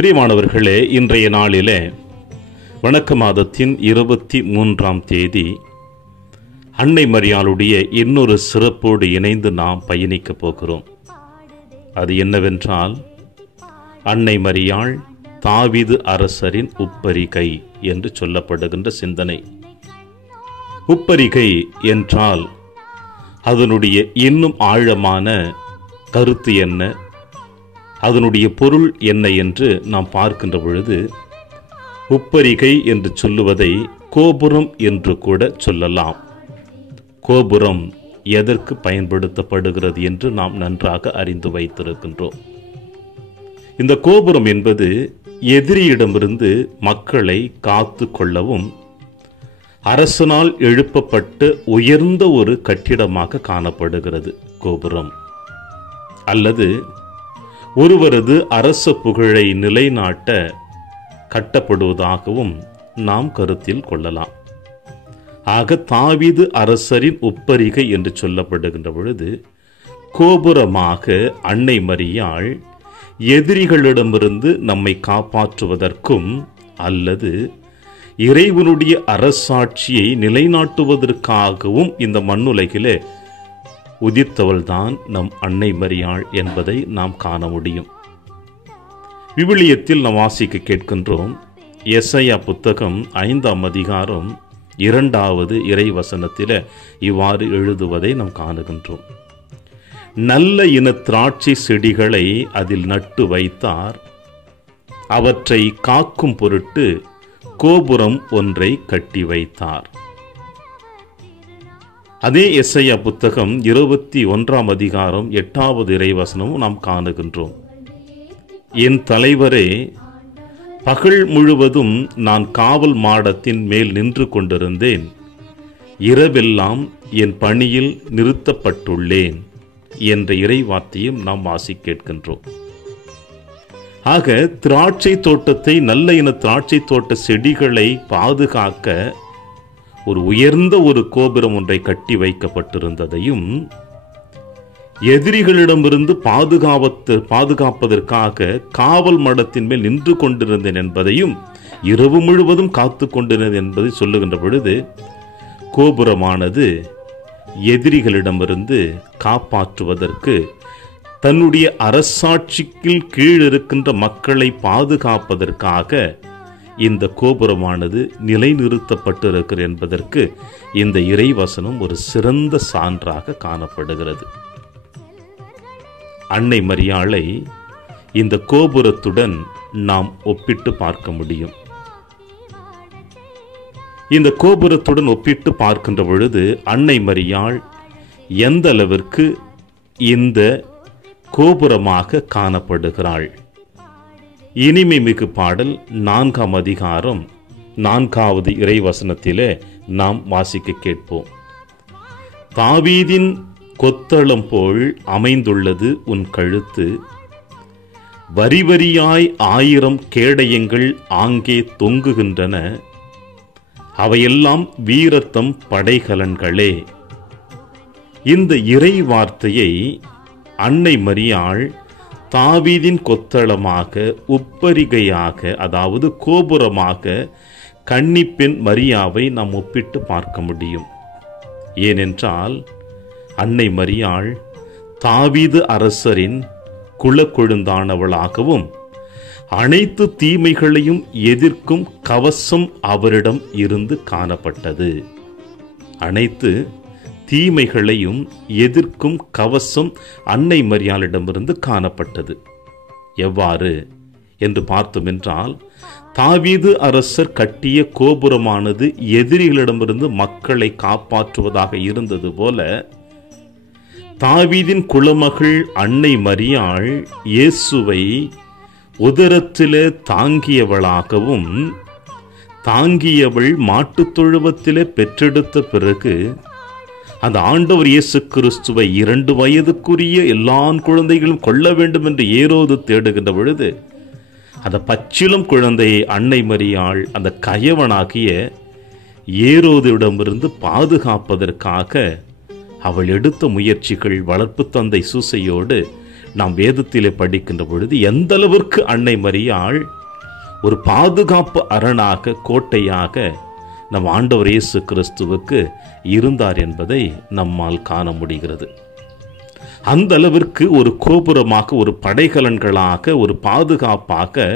பிரியமானவர்களே, இன்றைய நாளிலே வணக்க மாதத்தின் 23ஆம் தேதி அன்னை மரியாளுடைய இன்னொரு சிறப்போடு இணைந்து நாம் பயணிக்கப் போகிறோம். அது என்னவென்றால், அன்னை மரியாள் தாவீது அரசரின் உப்பரிகை என்று சொல்லப்படுகின்ற சிந்தனை. உப்பரிகை என்றால் அதனுடைய இன்னும் ஆழமான கருத்து என்ன, அதனுடைய பொருள் என்ன என்று நாம் பார்க்கின்ற பொழுது, உப்பரிகை என்று சொல்லுவதை கோபுரம் என்று கூட சொல்லலாம். கோபுரம் எதற்கு பயன்படுத்தப்படுகிறது என்று நாம் நன்றாக அறிந்து வைத்திருக்கின்றோம். இந்த கோபுரம் என்பது எதிரியிடமிருந்து மக்களை காத்து கொள்ளவும் அரசனால் எழுப்பப்பட்ட உயர்ந்த ஒரு கட்டிடமாக காணப்படுகிறது கோபுரம். அல்லது ஒருவரது அரச புகழை நிலைநாட்ட கட்டப்படுவதாகவும் நாம் கருத்தில் கொள்ளலாம். ஆக தாவீது அரசரின் உப்பரிகை என்று சொல்லப்படுகின்ற பொழுது, கோபுரமாக அன்னை மரியாள் எதிரிகளிடமிருந்து நம்மை காப்பாற்றுவதற்கும் அல்லது இறைவனுடைய அரசாட்சியை நிலைநாட்டுவதற்காகவும் இந்த மண்ணுலகிலே உதித்தவள்தான் நம் அன்னை மரியாள் என்பதை நாம் காண முடியும். விவிலியத்தில் நாம் வாசிக்க கேட்கின்றோம். எசையா புத்தகம் 5ஆம் அதிகாரம் 2வது இறைவசனத்தில் இவ்வாறு எழுதுவதை நாம் காணுகின்றோம். நல்ல இன திராட்சை செடிகளை அதில் நட்டு வைத்தார், அவற்றை காக்கும் பொருட்டு கோபுரம் ஒன்றை கட்டி வைத்தார். அதே எசையா புத்தகம் 21ஆம் அதிகாரம் 8வது இறைவசனமும் நாம் காணுகின்றோம். என் தலைவரே, பகல் முழுவதும் நான் காவல் மாடத்தின் மேல் நின்று கொண்டிருந்தேன், இரவெல்லாம் என் பணியில் நிறுத்தப்பட்டுள்ளேன் என்ற இறைவார்த்தையும் நாம் வாசி கேட்கின்றோம். ஆக திராட்சை தோட்டத்தை, நல்ல இன திராட்சை தோட்ட செடிகளை பாதுகாக்க ஒரு உயர்ந்த ஒரு கோபுரம் ஒன்றை கட்டி வைக்கப்பட்டிருந்ததையும், எதிரிகளிடமிருந்து பாதுகாப்பதற்காக காவல் மடத்தின் மேல் நின்று கொண்டிருந்தேன் என்பதையும், இரவு முழுவதும் காத்து கொண்டிருந்தேன் என்பதை சொல்லுகின்ற பொழுது, கோபுரமானது எதிரிகளிடமிருந்து காப்பாற்றுவதற்கு, தன்னுடைய அரசாட்சிக்கு கீழ் இருக்கின்ற மக்களை பாதுகாப்பதற்காக இந்த கோபுரமானது நிலைநிறுத்தப்பட்டிருக்கிறது என்பதற்கு இந்த இறைவசனம் ஒரு சிறந்த சான்றாக காணப்படுகிறது. அன்னை மரியாளை இந்த கோபுரத்துடன் நாம் ஒப்பிட்டு பார்க்க முடியும். இந்த கோபுரத்துடன் ஒப்பிட்டு பார்க்கின்ற பொழுது அன்னை மரியாள் எந்த அளவிற்கு இந்த கோபுரமாக காணப்படுகிறாள். இனிமை மிகு பாடல் 4ஆம் அதிகாரம் 4வது இறைவசனத்திலே நாம் வாசிக்க கேட்போம். தாவீதின் கொத்தளம் போல் அமைந்துள்ளது உன் கழுத்து, வரி வரியாய் 1000 கேடயங்கள் ஆங்கே தொங்குகின்றன, அவையெல்லாம் வீரத்தம் படைகலன்களே. இந்த இறை வார்த்தையை அன்னை மரியாள் தாவீதின் கொத்தளமாக, உப்பரிகையாக, அதாவது கோபுரமாக கன்னிப்பெண் மரியாவை நாம் ஒப்பிட்டு பார்க்க முடியும். ஏனென்றால் அன்னை மரியாள் தாவீது அரசரின் குலக்கொழுந்தானவளாகவும், அனைத்து தீமைகளையும் எதிர்க்கும் கவசம் அவரிடம் இருந்து காணப்பட்டது. அனைத்து தீமைகளையும் எதிர்க்கும் கவசம் அன்னை மரியாளிடமிருந்து காணப்பட்டது. எவ்வாறு என்று பார்த்தோம் என்றால், தாவீது அரசர் கட்டிய கோபுரமானது எதிரிகளிடமிருந்து மக்களை காப்பாற்றுவதாக இருந்தது போல, தாவீதின் குலமகள் அன்னை மரியாள் இயேசுவை உதரத்திலே தாங்கியவளாகவும், தாங்கியவள் மாட்டுத் தொழுவத்திலே பெற்றெடுத்த பிறகு அந்த ஆண்டவர் இயேசு கிறிஸ்துவை 2 வயதுக்குரிய எல்லா குழந்தைகளும் கொல்ல வேண்டும் என்று ஏரோது தேடுகின்ற பொழுது, அந்த பச்சிளம் குழந்தையை அன்னை மரியாள் அந்த கயவனாகிய ஏரோதிடமிருந்து பாதுகாப்பதற்காக அவள் எடுத்த முயற்சிகள் வளர்ப்பு தந்தை சூசையோடு நாம் வேதத்திலே படிக்கின்ற பொழுது எந்த அளவிற்கு அன்னை மரியாள் ஒரு பாதுகாப்பு அரணாக, கோட்டையாக நம் ஆண்டவர் இயேசு கிறிஸ்துவுக்கு இருந்தார் என்பதை நம்மால் காண முடிகிறது. அந்த அளவிற்கு ஒரு கோபுரமாக, ஒரு படைகலன்களாக, ஒரு பாதுகாப்பாக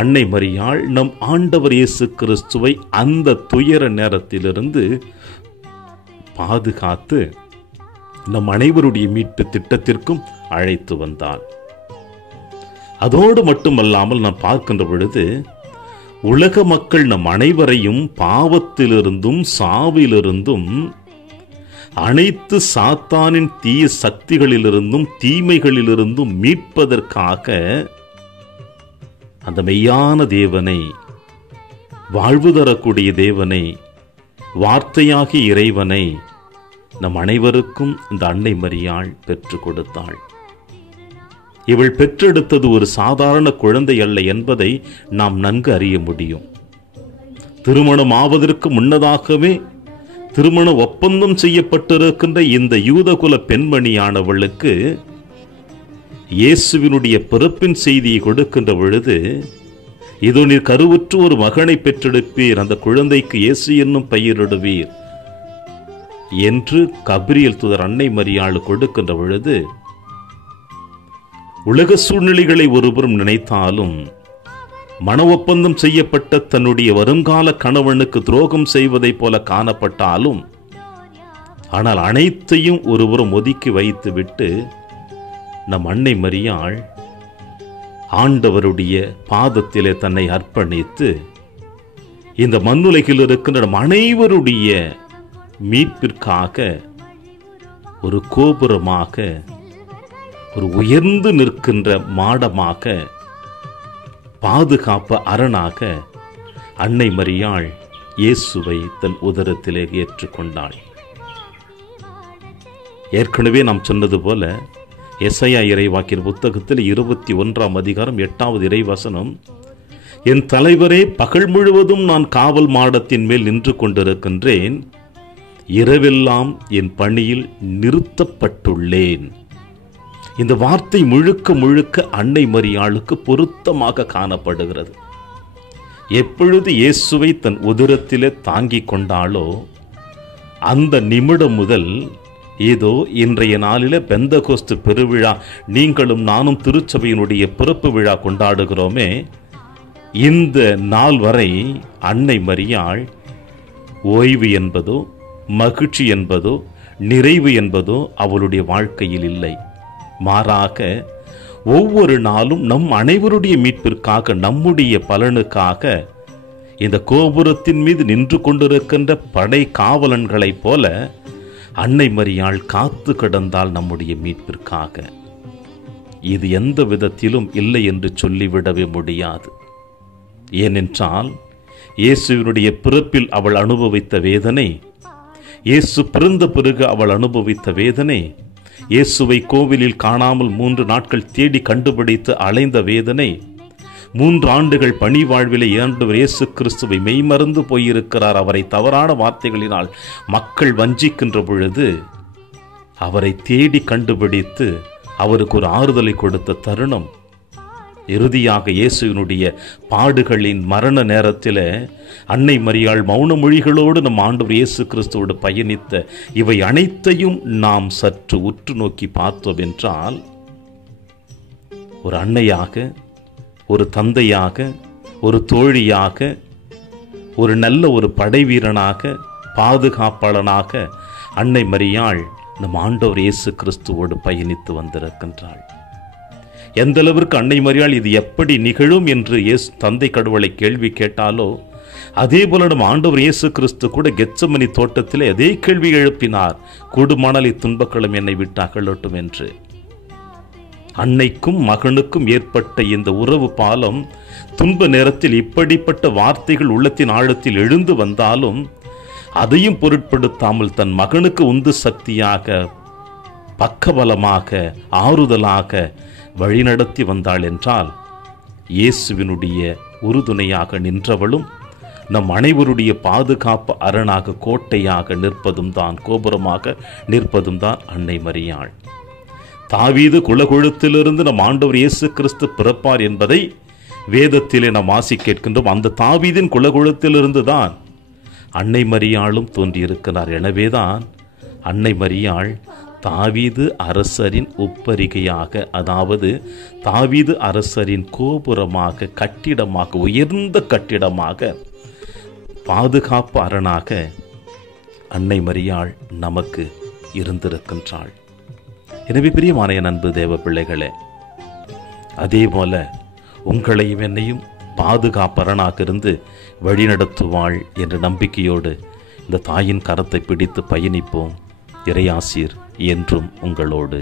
அன்னை மரியாள் நம் ஆண்டவர் இயேசு கிறிஸ்துவை அந்த துயர நேரத்திலிருந்து பாதுகாத்து நம் அனைவருடைய மீட்பு திட்டத்திற்கும் அழைத்து வந்தாள். அதோடு மட்டுமல்லாமல் நாம் பார்க்கின்ற பொழுது உலக மக்கள் நம் அனைவரையும் பாவத்திலிருந்தும் சாவிலிருந்தும் அனைத்து சாத்தானின் தீய சக்திகளிலிருந்தும் தீமைகளிலிருந்தும் மீட்பதற்காக அந்த மெய்யான தேவனை, வாழ்வு தரக்கூடிய தேவனை, வார்த்தையாகிய இறைவனை நம் அனைவருக்கும் இந்த அன்னை மரியாள் பெற்றுக் கொடுத்தாள். இவள் பெற்றெடுத்தது ஒரு சாதாரண குழந்தை அல்ல என்பதை நாம் நன்கு அறிய முடியும். திருமணம் ஆவதற்கு முன்னதாகவே திருமண ஒப்பந்தம் செய்யப்பட்டிருக்கின்ற இந்த யூதகுல பெண்மணியானவளுக்கு இயேசுவினுடைய பிறப்பின் செய்தியை கொடுக்கின்ற பொழுது, இதோ நீர் கருவுற்று ஒரு மகனை பெற்றெடுப்பீர், அந்த குழந்தைக்கு இயேசு என்னும் பெயரிடுவீர் என்று கபிரியேல் தூதர் அன்னை மரியாள் கொடுக்கின்ற பொழுது, உலக சூழ்நிலைகளை ஒருபுறம் நினைத்தாலும் மன ஒப்பந்தம் செய்யப்பட்ட தன்னுடைய வருங்கால கணவனுக்கு துரோகம் செய்வதைப் போல காணப்பட்டாலும், ஆனால் அனைத்தையும் ஒருபுறம் ஒதுக்கி வைத்துவிட்டு நம் அன்னை மரியாள் ஆண்டவருடைய பாதத்திலே தன்னை அர்ப்பணித்து இந்த மண்ணுலகில் இருக்கின்ற நம் அனைவருடைய மீட்பிற்காக ஒரு கோபுரமாக, ஒரு உயர்ந்து நிற்கின்ற மாடமாக, பாதுகாப்பு அரணாக அன்னை மரியாள் இயேசுவை தன் உதரத்திலே ஏற்றுக்கொண்டாள். ஏற்கனவே நாம் சொன்னது போல எசையா இறைவாக்கின் புத்தகத்தில் 21ஆம் அதிகாரம் 8வது இறைவசனம், என் தலைவரே, பகல் முழுவதும் நான் காவல் மாடத்தின் மேல் நின்று கொண்டிருக்கின்றேன், இரவெல்லாம் என் பணியில் நிறுத்தப்பட்டுள்ளேன். இந்த வார்த்தை முழுக்க முழுக்க அன்னை மரியாளுக்கு பொருத்தமாக காணப்படுகிறது. எப்பொழுது இயேசுவை தன் உதரத்திலே தாங்கிக் கொண்டாளோ அந்த நிமிடம் முதல், ஏதோ இன்றைய நாளில பெந்தகோஸ்து பெருவிழா, நீங்களும் நானும் திருச்சபையினுடைய பிறப்பு விழா கொண்டாடுகிறோமே, இந்த நாள் வரை அன்னை மரியாள் ஓய்வு என்பதோ, மகிழ்ச்சி என்பதோ, நிறைவு என்பதோ அவளுடைய வாழ்க்கையில் இல்லை. மாறாக ஒவ்வொரு நாளும் நம் அனைவருடைய மீட்பிற்காக, நம்முடைய பலனுக்காக இந்த கோபுரத்தின் மீது நின்று கொண்டிருக்கின்ற படை காவலன்களைப் போல அன்னை மரியாள் காத்து கிடந்தால் நம்முடைய மீட்பிற்காக. இது எந்த விதத்திலும் இல்லை என்று சொல்லிவிடவே முடியாது. ஏனென்றால் இயேசுவினுடைய பிறப்பில் அவள் அனுபவித்த வேதனை, இயேசு பிறந்த பிறகு அவள் அனுபவித்த வேதனை, இயேசுவை கோவிலில் காணாமல் 3 நாட்கள் தேடி கண்டுபிடித்து அலைந்த வேதனை, 3 ஆண்டுகள் பணி வாழ்விலே ஆண்டவர் இயேசு கிறிஸ்துவை மெய்மறந்து போயிருக்கிறார். அவரை தவறான வார்த்தைகளினால் மக்கள் வஞ்சிக்கின்ற பொழுது அவரை தேடி கண்டுபிடித்து அவருக்கு ஒரு ஆறுதலை கொடுத்த தருணம், இறுதியாக இயேசுவினுடைய பாடுகளின் மரண நேரத்தில் அன்னை மரியாள் மௌன மொழிகளோடு நம் ஆண்டவர் இயேசு கிறிஸ்துவோடு பயணித்த இவை அனைத்தையும் நாம் சற்று உற்று நோக்கி பார்த்தோம் என்றால், ஒரு அன்னையாக, ஒரு தந்தையாக, ஒரு தோழியாக, ஒரு நல்ல ஒரு படை வீரனாக, பாதுகாப்பாளனாக அன்னை மரியாள் நம் ஆண்டவர் இயேசு கிறிஸ்துவோடு பயணித்து வந்திருக்கின்றாள். எந்த அளவிற்கு அன்னை மரியாள் இது எப்படி நிகழும் என்று தந்தை கடவுளை கேள்வி கேட்டாலோ, அதே போல நம் ஆண்டவர் இயேசு கிறிஸ்து கூட கெத்சமனி தோட்டத்தில் அதே கேள்வி எழுப்பினார், கூடுமானால் இத்துன்பக்களும் என்னை விட்டு அகலட்டும் என்று. அன்னைக்கும் மகனுக்கும் ஏற்பட்ட இந்த உறவு பாலம் துன்ப நேரத்தில் இப்படிப்பட்ட வார்த்தைகள் உள்ளத்தின் ஆழத்தில் எழுந்து வந்தாலும் அதையும் பொருட்படுத்தாமல் தன் மகனுக்கு உந்து சக்தியாக, பக்கபலமாக, ஆறுதலாக வழிநடத்தி வந்தாள் என்றால், இயேசுவினுடைய உறுதுணையாக நின்றவளும் நம் அனைவருடைய பாதுகாப்பு அரணாக, கோட்டையாக நிற்பதும் தான், கோபுரமாக நிற்பதும் தான் அன்னை மரியாள். தாவீது குலகுலத்திலிருந்து நம் ஆண்டவர் இயேசு கிறிஸ்து பிறப்பார் என்பதை வேதத்திலே நாம் வாசி கேட்கின்றோம். அந்த தாவீதின் குலகுலத்திலிருந்து தான் அன்னை மரியாளும் தோன்றியிருக்கிறார். எனவேதான் அன்னை மரியாள் தாவீது அரசரின் உப்பரிகையாக, அதாவது தாவீது அரசரின் கோபுரமாக, கட்டிடமாக, உயர்ந்த கட்டிடமாக, பாதுகாப்பு அரணாக அன்னை மரியாள் நமக்கு இருந்திருக்கின்றாள். எனவே பிரியமான என் அன்பு தேவ பிள்ளைகளே, அதே போல உங்களையும் என்னையும் பாதுகாப்பரணாக இருந்து வழிநடத்துவாள் என்ற நம்பிக்கையோடு இந்த தாயின் கரத்தை பிடித்து பயணிப்போம். இறையாசீர் என்றும் உங்களோடு.